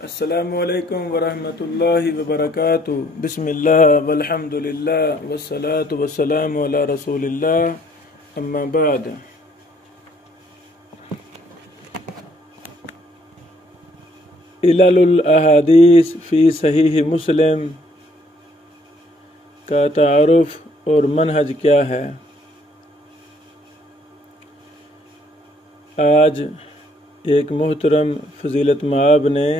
السلام علیکم ورحمۃ اللہ وبرکاتہ۔ بسم اللہ والحمد للہ والصلاة والسلام علی رسول اللہ، اما بعد۔ علل الاحادیث فی صحیح مسلم کا تعارف اور منہج کیا ہے؟ آج ایک محترم فضیلت مآب نے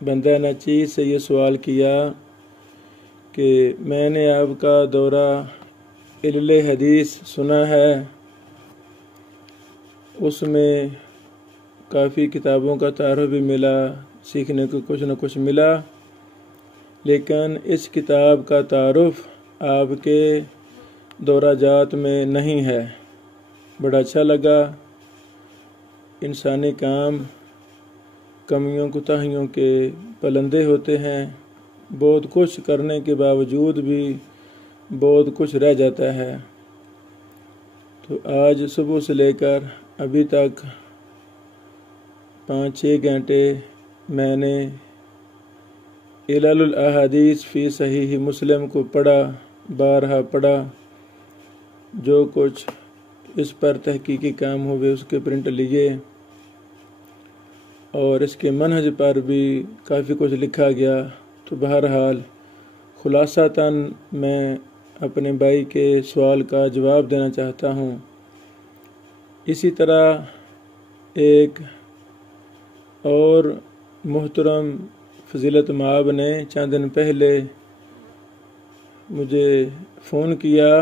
بندہ ناچیز سے یہ سوال کیا کہ میں نے آپ کا دورہ علل حدیث سنا ہے، اس میں کافی کتابوں کا تعارف بھی ملا، سیکھنے کو کچھ نہ کچھ ملا، لیکن اس کتاب کا تعارف آپ کے دورہ جات میں نہیں ہے۔ بڑا اچھا لگا۔ انسانی کام کمیوں کوتاہیوں کے پلندے ہوتے ہیں، بہت کچھ کرنے کے باوجود بھی بہت کچھ رہ جاتا ہے۔ تو آج صبح سے لے کر ابھی تک 5-6 گھنٹے میں نے علل الاحادیث فی صحیح مسلم کو پڑھا، بارہا پڑھا، جو کچھ اس پر تحقیقی کام ہوئے اس کے پرنٹ لیے، اور اس کے منہج پر بھی کافی کچھ لکھا گیا۔ تو بہرحال خلاصتاً میں اپنے بھائی کے سوال کا جواب دینا چاہتا ہوں۔ اسی طرح ایک اور محترم فضیلت مآب نے چند دن پہلے مجھے فون کیا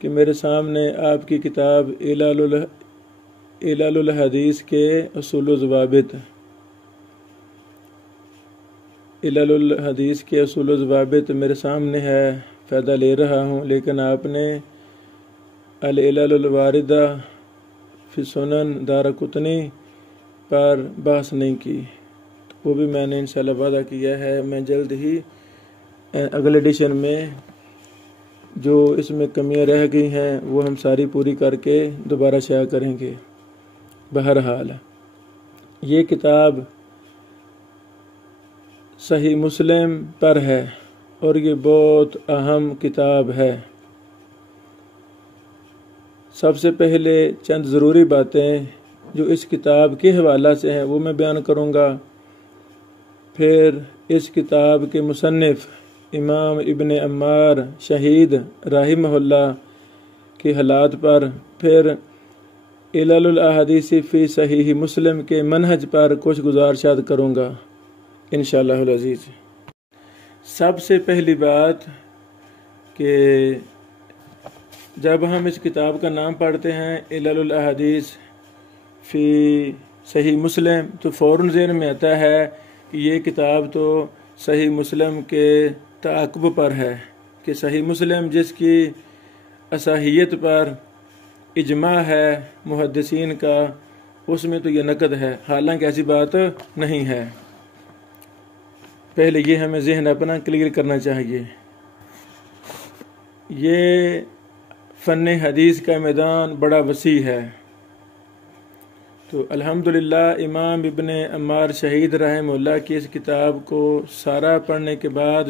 کہ میرے سامنے آپ کی کتاب علل الحدیث کے اصول و ضوابط، علل الحدیث کے اصول و ضوابط میرے سامنے ہے، فائدہ لے رہا ہوں، لیکن آپ نے العلل الواردہ فی سنن دارقطنی پر بحث نہیں کی۔ وہ بھی میں نے انشاءاللہ وعدہ کیا ہے، میں جلد ہی اگلے ایڈیشن میں جو اس میں کمیاں رہ گئی ہیں وہ ہم ساری پوری کر کے دوبارہ شائع کریں گے۔ بہرحال یہ کتاب صحیح مسلم پر ہے اور یہ بہت اہم کتاب ہے۔ سب سے پہلے چند ضروری باتیں جو اس کتاب کے حوالہ سے ہیں وہ میں بیان کروں گا، پھر اس کتاب کے مصنف امام ابن عمار شہید رحمہ اللہ کے حالات پر، پھر علل الاحادیث فی صحیح مسلم کے منہج پر کچھ گزارشات کروں گا انشاءاللہ العزیز۔ سب سے پہلی بات کہ جب ہم اس کتاب کا نام پڑھتے ہیں علل الاحادیث فی صحیح مسلم تو فوراً ذہن میں آتا ہے کہ یہ کتاب تو صحیح مسلم کے تعاقب پر ہے، کہ صحیح مسلم جس کی اصحیت پر اجماع ہے محدثین کا، اس میں تو یہ نقد ہے، حالانکہ ایسی بات نہیں ہے۔ پہلے یہ ہمیں ذہن اپنا کلیئر کرنا چاہیے۔ یہ فن حدیث کا میدان بڑا وسیع ہے۔ تو الحمدللہ امام ابن عمار شہید رحمہ اللہ کی اس کتاب کو سارا پڑھنے کے بعد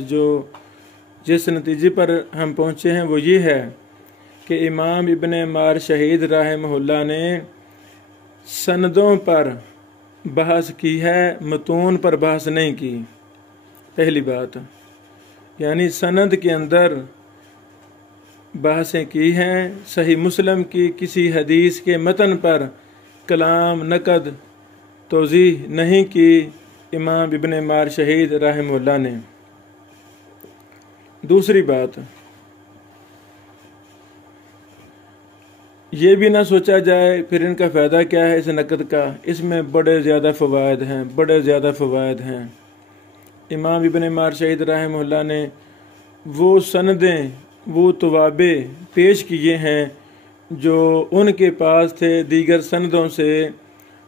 جس نتیجے پر ہم پہنچے ہیں وہ یہ ہے کہ امام ابن عمار شہید رحمہ اللہ نے سندوں پر بحث کی ہے، متون پر بحث نہیں کی۔ پہلی بات یعنی سند کے اندر بحثیں کی ہیں، صحیح مسلم کی کسی حدیث کے متن پر کلام، نقد، توضیح نہیں کی امام ابن عمار شہید رحمہ اللہ نے۔ دوسری بات یہ بھی نہ سوچا جائے پھر ان کا فائدہ کیا ہے اس نقد کا، اس میں بڑے زیادہ فوائد ہیں۔ امام ابن عمار شہید رحمہ اللہ نے وہ سندیں، وہ توابع پیش کیے ہیں جو ان کے پاس تھے، دیگر سندوں سے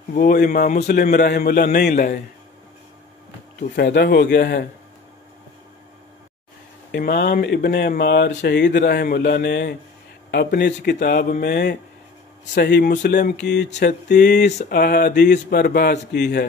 وہ امام مسلم رحمہ اللہ نہیں لائے، تو فائدہ ہو گیا ہے۔ امام ابن عمار شہید رحمہ اللہ نے اپنی اس کتاب میں صحیح مسلم کی 36 احادیث پر بحث کی ہے۔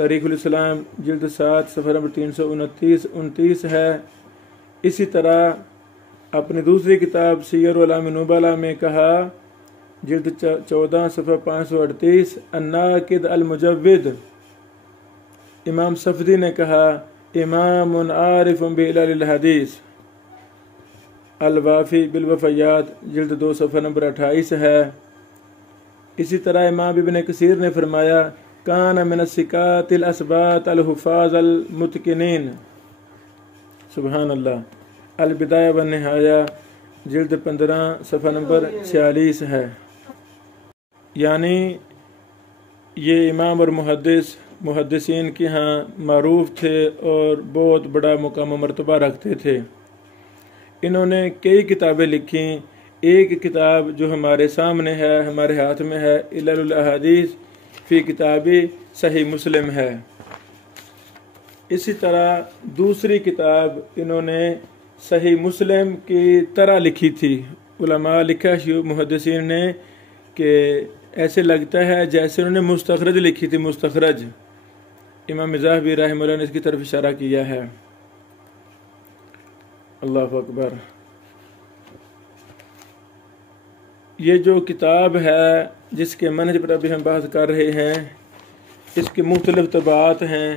تاریخ الاسلام جلد 7 صفحہ نمبر 329-29 ہے۔ اسی طرح اپنی دوسری کتاب سیر اعلام نبلا میں کہا، جلد 14 صفحہ 538، الناقد المجود، امام صفدی نے کہا، امام عارف بعلل الحدیث، الوافی بالوفیات جلد 2 صفحہ نمبر 28 ہے۔ اسی طرح امام ابن کثیر نے فرمایا، کان من الثقات الاسبات الحفاظ المتقنین، سبحان اللہ، البدایہ والنہایہ جلد 15 صفحہ نمبر 46 ہے۔ یعنی یہ امام اور محدثین کے ہاں معروف تھے اور بہت بڑا مقام و مرتبہ رکھتے تھے۔ انہوں نے کئی کتابیں لکھیں۔ ایک کتاب جو ہمارے سامنے ہے، ہمارے ہاتھ میں ہے، علل الاحادیث فی کتابی صحیح مسلم ہے۔ اسی طرح دوسری کتاب انہوں نے صحیح مسلم کی طرح لکھی تھی۔ علماء لکھا محدثین نے کہ ایسے لگتا ہے جیسے انہوں نے مستخرج لکھی تھی، مستخرج۔ امام ذہبی رحمہ اللہ نے اس کی طرف اشارہ کیا ہے۔ اللہ اکبر۔ یہ جو کتاب ہے جس کے منہج پر ابھی ہم بات کر رہے ہیں، اس کی مختلف طبعات ہیں،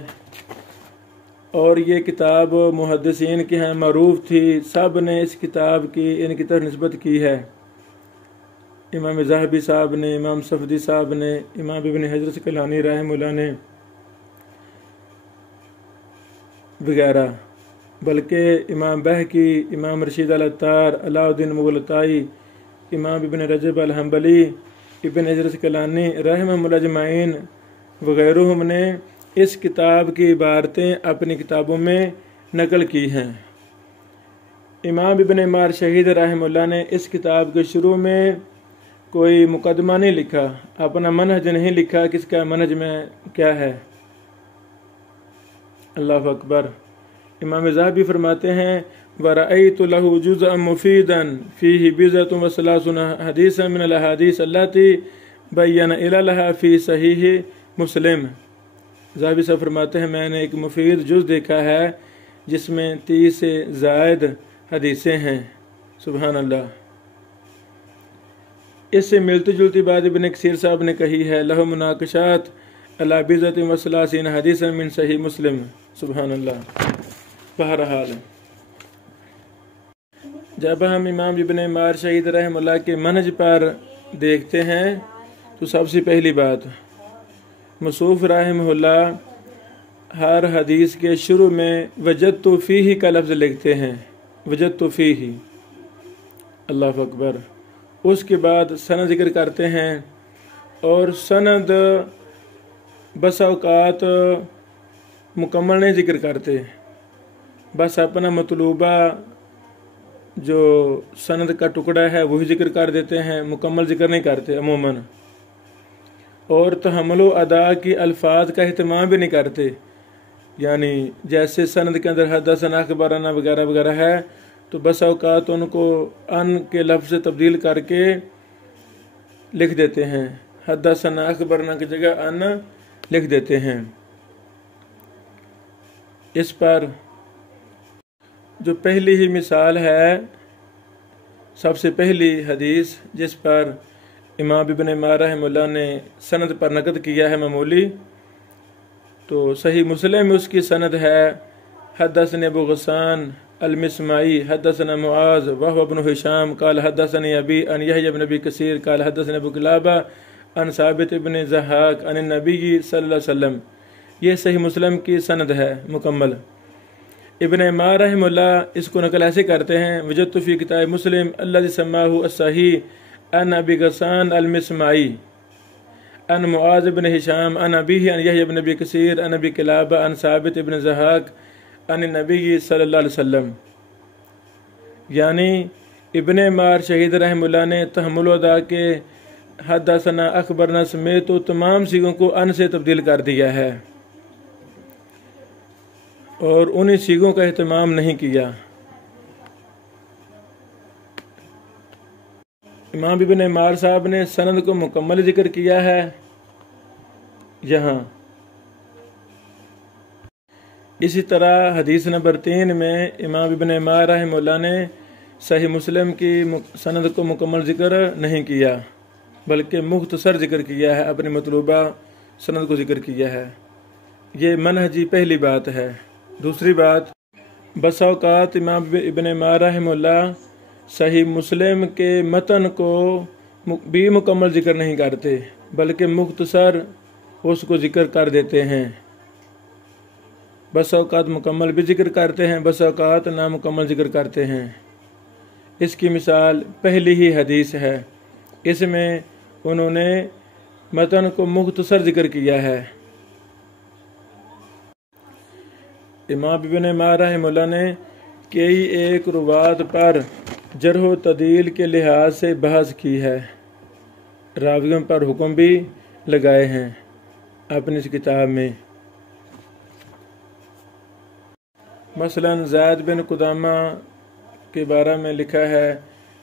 اور یہ کتاب محدثین کے ہاں معروف تھی۔ سب نے اس کتاب کی ان کی طرف نسبت کی ہے۔ امام ذہبی صاحب نے، امام صفدی صاحب نے، امام ابن حجر عسقلانی رحمہ اللہ نے وغیرہ، بلکہ امام بہقی، امام رشید العطار، علاء الدین مغلطائی، امام ابن رجب الحنبلی، ابن حجر عسقلانی رحمہ اللہ اجمعین وغیرہ نے اس کتاب کی عبارتیں اپنی کتابوں میں نقل کی ہیں۔ امام ابن عمار شہید رحمہ اللہ نے اس کتاب کے شروع میں کوئی مقدمہ نہیں لکھا، اپنا منہج نہیں لکھا، کس کا منہج میں کیا ہے۔ اللہ اکبر۔ امام ذہبی فرماتے ہیں، وَرَأَيْتُ لَهُ جُزْءًا مُفِيدًا فِيهِ بِضْعَةٌ وَثَلَاثُونَ حَدِيثًا مِنَ الْأَحَادِيثِ الَّتِي بَيَّنَ عِلَلَهَا فِي صحیح مسلم۔ ذہبی صاحب فرماتے ہیں، میں نے ایک مفید جز دیکھا ہے جس میں 30 سے زائد حدیثیں ہیں۔ سبحان اللہ۔ اس سے ملتی جلتی بات ابن کثیر صاحب نے کہی ہے، لَهُ مناقشات علی بضعۃ وثلاثین حدیثا من صحیح مسلم۔ سبحان اللہ۔ بہرحال جب ہم امام ابن عمار شہید رحمہ اللہ کے منہج پر دیکھتے ہیں تو سب سے پہلی بات، مصوف رحمہ اللہ ہر حدیث کے شروع میں وجدت فیہ کا لفظ لکھتے ہیں، وجدت فیہ، اللہ اکبر۔ اس کے بعد سند ذکر کرتے ہیں، اور سند بس اوقات مکمل نہیں ذکر کرتے، بس اپنا مطلوبہ جو سند کا ٹکڑا ہے وہی ذکر کر دیتے ہیں، مکمل ذکر نہیں کرتے عموماً، اور تحمل و ادا کی الفاظ کا اہتمام بھی نہیں کرتے۔ یعنی جیسے سند کے اندر حدثنا اخبرنا وغیرہ وغیرہ ہے، تو بس اوقات ان کو ان کے لفظ سے تبدیل کر کے لکھ دیتے ہیں، حدثنا اخبرنا کی جگہ ان لکھ دیتے ہیں۔ اس پر جو پہلی ہی مثال ہے، سب سے پہلی حدیث جس پر امام ابن عمار رحمہ اللہ نے سند پر نقد کیا ہے معمولی، تو صحیح مسلم میں اس کی سند ہے، حدثنا ابو غسان المسمعی حدثنا معاذ وهو ابن هشام قال حدثني ابي عن يحيى بن ابي كثير قال حدثنا ابو قلابہ عن ثابت ابن ضحاک عن النبی صلی اللہ علیہ وسلم۔ یہ صحیح مسلم کی سند ہے مکمل۔ ابن عمار رحمہ اللہ اس کو نقل ایسے کرتے ہیں، وجدت فی کتاب مسلم الذی سماہ الصحیح عن ابی غسان المسمعی عن معاذ بن ہشام عن ابیہ عن یحیی بن ابی کثیر عن ابی قلابہ عن ثابت ابن ضحاک عن النبی صلی اللہ علیہ وسلم۔ یعنی ابن عمار شہید رحمہ اللہ نے تحمل و ادا کے حدثنا اخبرنا سمیت تو تمام سیغوں کو ان سے تبدیل کر دیا ہے، اور انہی سیغوں کا اہتمام نہیں کیا۔ امام ابن عمار صاحب نے سند کو مکمل ذکر کیا ہے یہاں، اسی طرح حدیث نمبر 3 میں امام ابن عمار رحمہ اللہ نے صحیح مسلم کی سند کو مکمل ذکر نہیں کیا بلکہ مختصر ذکر کیا ہے، اپنی مطلوبہ سند کو ذکر کیا ہے۔ یہ منہجی پہلی بات ہے۔ دوسری بات، بس اوقات امام ابن عمار رحمہ اللہ صحیح مسلم کے متن کو بھی مکمل ذکر نہیں کرتے بلکہ مختصر اس کو ذکر کر دیتے ہیں۔ بس اوقات مکمل بھی ذکر کرتے ہیں، بس اوقات نامکمل ذکر کرتے ہیں۔ اس کی مثال پہلی ہی حدیث ہے، اس میں انہوں نے متن کو مختصر ذکر کیا ہے۔ امام ابن عمار رحمہ اللہ نے کئی ایک روات پر جرح و تعدیل کے لحاظ سے بحث کی ہے، راویوں پر حکم بھی لگائے ہیں اپنی اس کتاب میں۔ مثلا زید بن قدامہ کے بارے میں لکھا ہے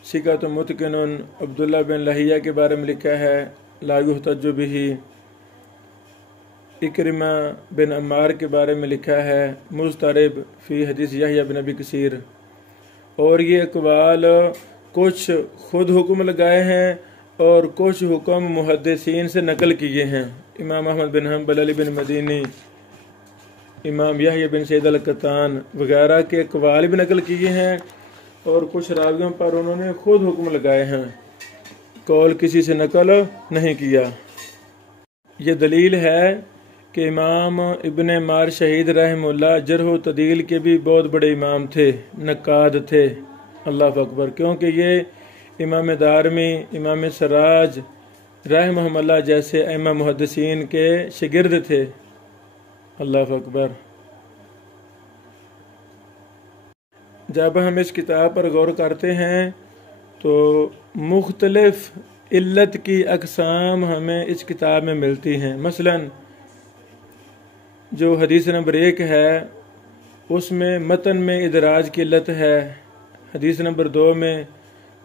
ثقۃ متقن، عبداللہ بن لہیہ کے بارے میں لکھا ہے لا یحتج بہ، اکرمہ بن عمار کے بارے میں لکھا ہے مضطرب فی حدیث یحییٰ بن ابی کثیر۔ اور یہ اقوال کچھ خود حکم لگائے ہیں اور کچھ حکم محدثین سے نقل کیے ہیں۔ امام احمد بن حنبل، علی بن مدینی، امام یحییٰ بن سعید القطان وغیرہ کے اقوال بھی نقل کیے ہیں اور کچھ راویوں پر انہوں نے خود حکم لگائے ہیں، قول کسی سے نقل نہیں کیا۔ یہ دلیل ہے کہ امام ابن عمار شہید رحمہ اللہ جرح و تعدیل کے بھی بہت بڑے امام تھے، نقاد تھے، اللہ اکبر، کیونکہ یہ امام دارمی، امام سراج رحمہ اللہ جیسے ائمہ محدثین کے شاگرد تھے، اللہ اکبر۔ جب ہم اس کتاب پر غور کرتے ہیں تو مختلف علت کی اقسام ہمیں اس کتاب میں ملتی ہیں۔ مثلا جو حدیث نمبر 1 ہے اس میں متن میں ادراج کی علت ہے، حدیث نمبر 2 میں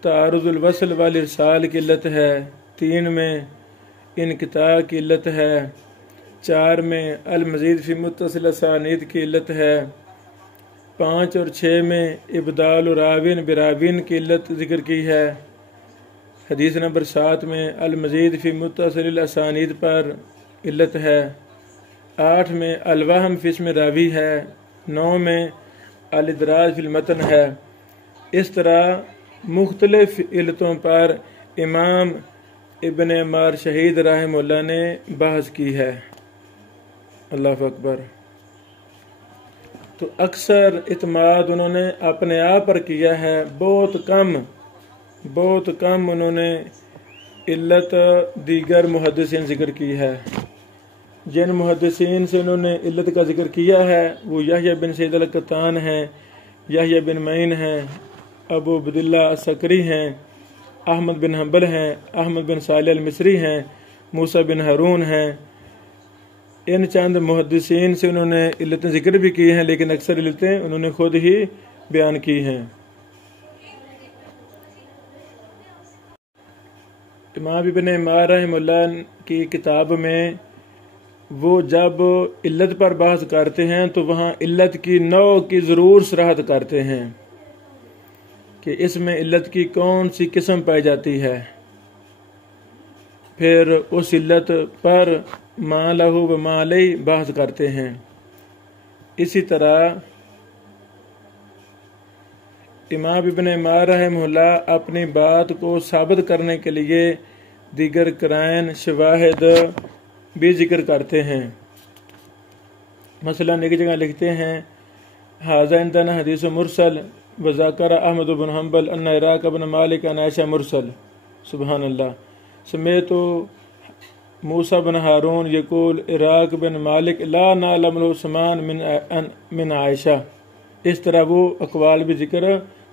تعارض الوصل والارسال کی علت ہے، 3 میں انقطاع کی علت ہے، 4 میں المزید فی متصل اسانید کی علت ہے، 5 اور 6 میں ابدال راوین براوین کی علت ذکر کی ہے، حدیث نمبر 7 میں المزید فی متصل الاسانید پر علت ہے، 8 میں الوہم فی اسم راوی ہے، 9 میں الادراج فی المتن ہے۔ اس طرح مختلف علتوں پر امام ابن عمار شہید رحمہ اللہ نے بحث کی ہے، اللہ اکبر۔ تو اکثر اعتماد انہوں نے اپنے آپ پر کیا ہے، بہت کم انہوں نے علت دیگر محدثین ذکر کی ہے۔ جن محدثین سے انہوں نے علت کا ذکر کیا ہے وہ یحییٰ بن سعید القطان ہیں، یحییٰ بن معین ہیں، ابو عبداللہ السکری ہیں، احمد بن حنبل ہیں، احمد بن صالح المصری ہیں، موسیٰ بن ہارون ہیں۔ ان چند محدثین سے انہوں نے علتیں ذکر بھی کی ہیں، لیکن اکثر علتیں انہوں نے خود ہی بیان کی ہیں۔ امام ابن عمار رحمہ اللہ کی کتاب میں وہ جب علت پر بحث کرتے ہیں تو وہاں علت کی نوع کی ضرور صراحت کرتے ہیں کہ اس میں علت کی کون سی قسم پائی جاتی ہے، پھر اس علت پر ما لہ و ما علیہ بحث کرتے ہیں۔ اسی طرح امام ابن عمار رحمہ اللہ اپنی بات کو ثابت کرنے کے لیے دیگر قرائن شواہد بھی ذکر کرتے ہیں۔ مثلا ایک جگہ لکھتے ہیں ھذا عندنا حدیث مرسل وذکر احمد بن حنبل ان عراق بن مالک عن عائشہ مرسل، سبحان اللہ، سمیت موسیٰ بن ہارون یقول عراق بن مالک لا نعلم له سمان من عائشہ۔ اس طرح وہ اقوال بھی ذکر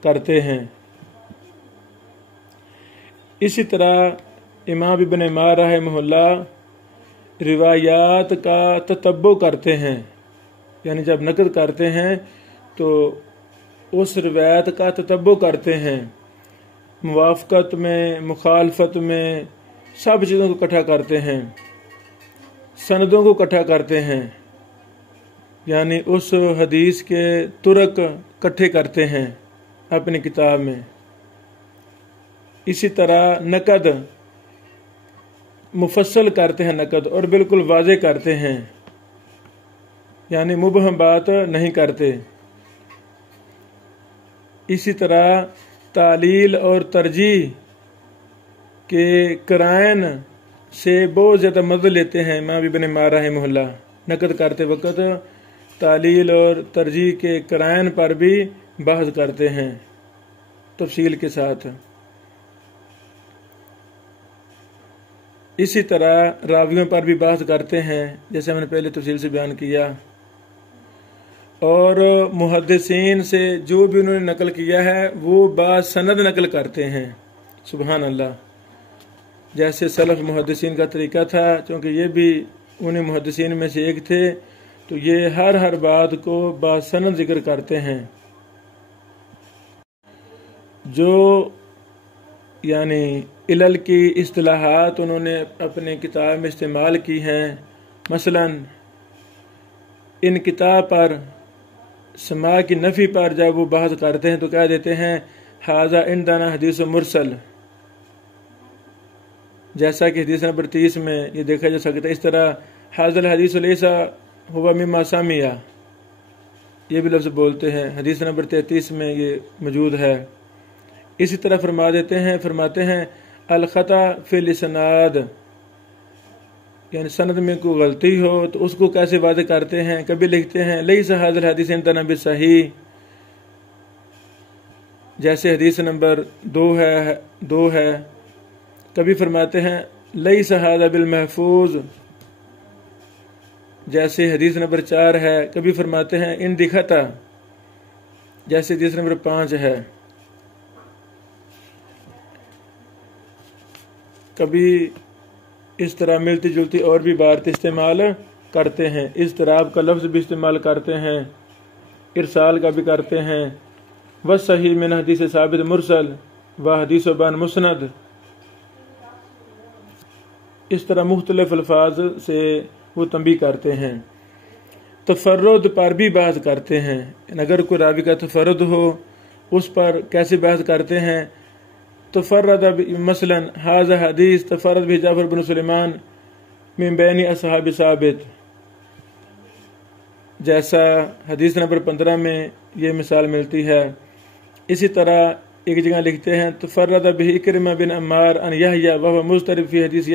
کرتے ہیں۔ اسی طرح امام ابن عمار رحمہ اللہ روایات کا تتبع کرتے ہیں، یعنی جب نقل کرتے ہیں تو اس روایت کا تتبع کرتے ہیں، موافقت میں، مخالفت میں، سب چیزوں کو اکٹھا کرتے ہیں، سندوں کو اکٹھا کرتے ہیں، یعنی اس حدیث کے طرق اکٹھے کرتے ہیں اپنی کتاب میں۔ اسی طرح نقد مفصل کرتے ہیں، نقد اور بالکل واضح کرتے ہیں، یعنی مبہم بات نہیں کرتے۔ اسی طرح تعلیل اور ترجیح کے قرائن سے بہت زیادہ مدد لیتے ہیں امام ابن عمار رحمہ اللہ۔ نقد کرتے وقت تعلیل اور ترجیح کے قرائن پر بھی بحث کرتے ہیں تفصیل کے ساتھ۔ اسی طرح راویوں پر بھی بحث کرتے ہیں، جیسے ہم نے پہلے تفصیل سے بیان کیا، اور محدثین سے جو بھی انہوں نے نقل کیا ہے وہ باسند نقل کرتے ہیں۔ سبحان اللہ، جیسے سلف محدثین کا طریقہ تھا، چونکہ یہ بھی انہیں محدثین میں سے ایک تھے، تو یہ ہر بات کو باسند ذکر کرتے ہیں۔ جو یعنی علل کی اصطلاحات انہوں نے اپنے کتاب میں استعمال کی ہیں، مثلا ان کتاب پر سماع کی نفی پر جب وہ بحث کرتے ہیں تو کہہ دیتے ہیں ھذا عندنا حدیث مرسل، جیسا کہ حدیث نمبر 30 میں یہ دیکھا جا سکتا ہے۔ اس طرح ھذا الحدیث لیس ھو مما سمع، یہ بھی لفظ بولتے ہیں، حدیث نمبر 33 میں یہ موجود ہے۔ اسی طرح فرماتے ہیں الخطا فی الاسناد، یعنی سند میں کوئی غلطی ہو تو اس کو کیسے واضح کرتے ہیں۔ کبھی لکھتے ہیں لیس ھذا الحدیث عندنا بصحیح، جیسے حدیث نمبر 2 ہے۔ کبھی فرماتے ہیں لیس ھذا بالمحفوظ، جیسے حدیث نمبر 4 ہے۔ کبھی فرماتے ہیں ان دکھتا، جیسے حدیث نمبر 5 ہے۔ کبھی اس طرح ملتی جلتی اور بھی عبارت استعمال کرتے ہیں۔ اضطراب کا لفظ بھی استعمال کرتے ہیں، ارسال کا بھی کرتے ہیں۔ والصحیح من حدیث ثابت مرسل و حدیث بان مسند، اس طرح مختلف الفاظ سے وہ تنبیہ کرتے ہیں۔ تفرد پر بھی بحث کرتے ہیں، اگر کوئی راوی کا تفرد ہو اس پر کیسے بحث کرتے ہیں۔ تفرد مثلا ھذا حدیث تفرد بھی جعفر بن سلیمان من بین اصحاب ثابت، جیسا حدیث نمبر 15 میں یہ مثال ملتی ہے۔ اسی طرح ایک جگہ لکھتے ہیں تفرد بھی اکرمہ بن عمار ان یحییٰ وہو مضطرب فی حدیث